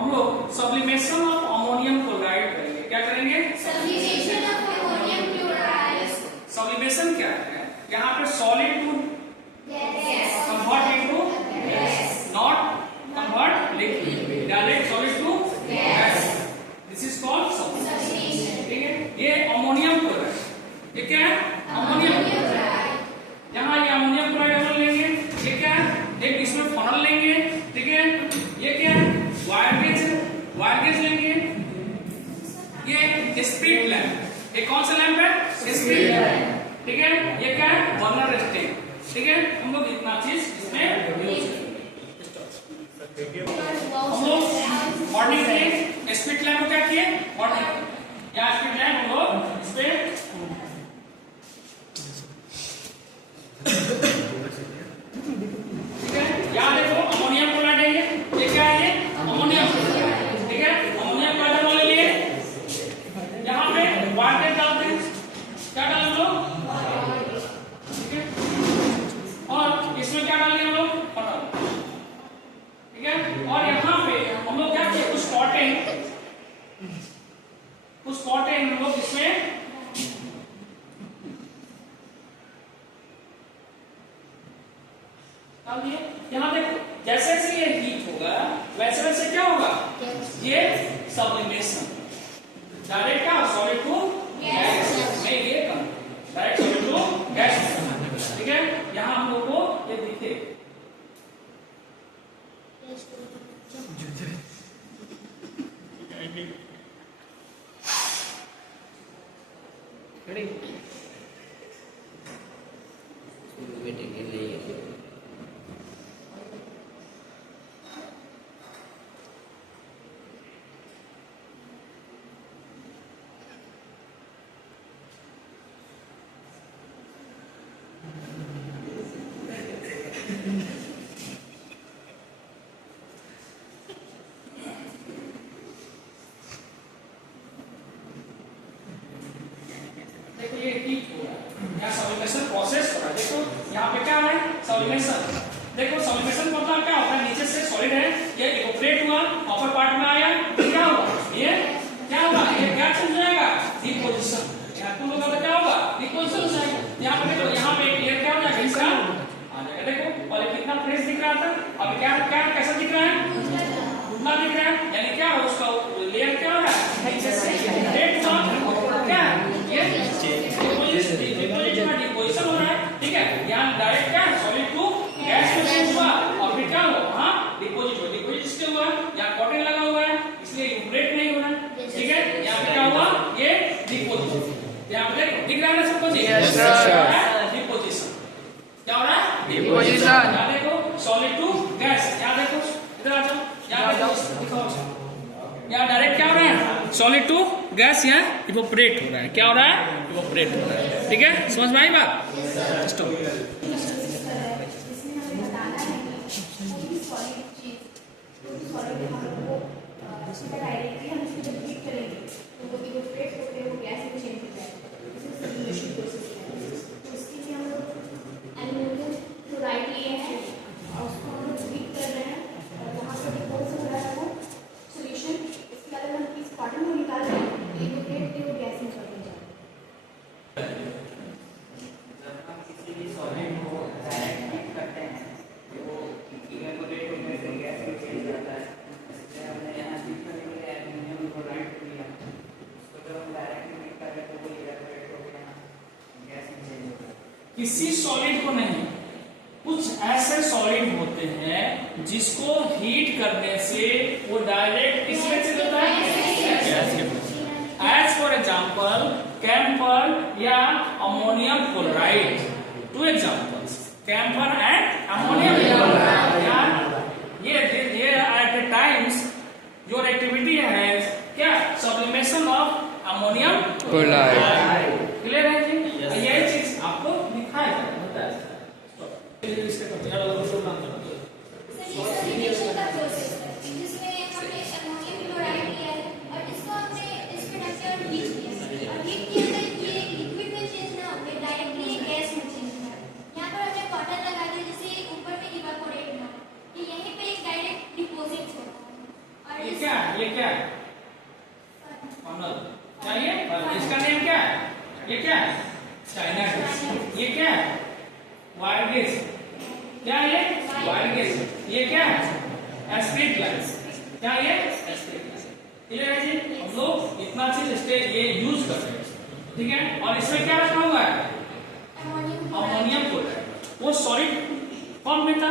हम लोग sublimation of ammonium chloride करेंगे। क्या करेंगे? Sublimation of ammonium chloride. Sublimation क्या है? यहाँ पे solid to convert into not convert liquid, direct solid to gas, this is called sublimation. ठीक है, ये अमोनियम क्लोराइड, ये क्या है? Ammonium chloride. यहाँ ये अमोनियम क्लोराइड हम लेंगे, ये क्या है? एक इसमें फनल लेंगे, ठीक है, ये क्या है? वायर गेज लेंगे, ये स्प्लिट लैंप, ये कौन सा लैंप है? स्प्लिट लैंप, ठीक है, ये क्या है? बर्नर स्टेन, ठीक है, हम लोग इतना चीज इसमें यूज हम लोग मॉर्निंग में स्प्लिट लैंप को क्या किए? मॉर्निंग या स्प्लिट लैंप हम लोग इस पे ठीक है, यहाँ देखो अमोनियम क्लोराइड है, ये क्या है? ये अमोनियम क्लोराइड, ठीक है, अमोनियम क्लोराइड वाले लिए यहाँ पे वाटर डालते हैं, क्या डालें लोग? ठीक है, और इसमें क्या डालेंगे हम लोग? फनल, ठीक है, और यहाँ पे हम लोग क्या किए? कुछ कॉटन हम लोग इसमें डाल दिए। यहाँ देखो जैसे जैसे ये हीट होगा वैसे वैसे क्या होगा? ये सब्लिमेशन, डायरेक्ट क्या? सॉलिड टू गैस में ये डायरेक्ट सॉलिड टू गैस, ठीक है, यहाँ हम लोग को ये दिखे देखो ये हीट हो रहा है, यहाँ सब्लिमेशन प्रोसेस हो रहा है। देखो यहाँ पे क्या है? सब्लिमेशन। देखो सब्लिमेशन मतलब क्या होता है? नीचे से सॉलिड है, ये इवोपरेट हुआ, अपर पार्ट में आया, क्या हुआ? ये क्या होगा? ये क्या चेंज हो जाएगा? डिपोजिशन। यहाँ तुम लोग का क्या होगा? डिपोजिशन हो जाएगा। यहाँ पे देखो, यहाँ पे क्लियर क्या हो जाएगा? इसका आ जाएगा। देखो पहले कितना फ्रेश दिख रहा था, अब क्या क्या कैसा दिख रहा है? उतना दिख रहा है, यानी क्या हो? उसका लेयर क्या हो रहा है? नीचे से रेड था, क्या ये डिपोजिशन हो रहा है, ठीक है, यहाँ डायरेक्ट क्या? सॉलिड टू गैस में चेंज हुआ, और फिर क्या हुआ? हाँ, डिपोजिट हुआ। डिपोजिट इसके हुआ, यहाँ कॉटन लगा हुआ है, इसलिए इवोपरेट नहीं हो रहा है, ठीक है, यहाँ पे क्या हुआ? ये डिपोजिट। यहाँ पे दिख रहा है ना सबको? डिपोजिशन क्या हो रहा है? डिपोजिशन। यहाँ देखो सॉलिड टू गैस, यहाँ देखो इधर आ जाओ, यहाँ पे यहाँ डायरेक्ट क्या हो रहा है? सॉलिड टू गैस, यहाँ इवोपरेट हो रहा है। क्या हो रहा है? इवोपरेट हो रहा है, ठीक है, समझ में आई बात? स्टॉप। किसी सॉलिड को नहीं, कुछ ऐसे सॉलिड होते हैं जिसको हीट करने से वो डायरेक्ट किसमें चले जाता है? एज फॉर एग्जाम्पल कैम्फर या ammonium chloride. Two examples, camphor and ammonium chloride. ये at the times your activity है क्या? Sublimation of ammonium chloride. Clear है जी? यही चीज आपको दिखाया जाता है। क्या है? ये क्या है? फनल। क्या ये? इसका नेम क्या है? ये क्या है? China gas. ये क्या है? Wire gas. क्या है ये? Wire gas. ये क्या है? Aspirate gas. क्या ये? Aspirate gas. क्लियर है जी? हम लोग इतना चीज स्टेज ये यूज कर रहे हैं, ठीक है। और इसमें क्या रखा हुआ है? Ammonium chloride. वो सॉलिड फॉर्म में था,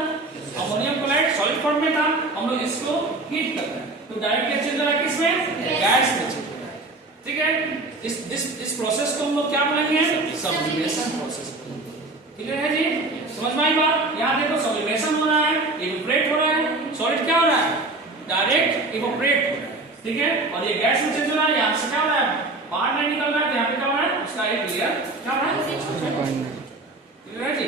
अमोनियम क्लोराइड सॉलिड फॉर्म में था, हम लोग इसको हीट कर रहे हैं तो डायरेक्ट क्या चेंज हो रहा है? किसमें? गैस में चेंज हो रहा है, ठीक है। इस प्रोसेस को हम लोग क्या बोलेंगे? Sublimation process. क्लियर है जी? समझ में आई बात? यहाँ देखो सब्लिमेशन हो रहा है, इवेपोरेट हो रहा है, सॉलिड क्या हो रहा है? डायरेक्ट इवेपोरेट हो रहा है, ठीक है। और ये गैस में चेंज हो रहा है, यहाँ से क्या हो रहा है? बाहर नहीं निकल रहा है, यहाँ पे क्या हो रहा है? उसका एक लेयर क्या हो रहा है? क्लियर है जी?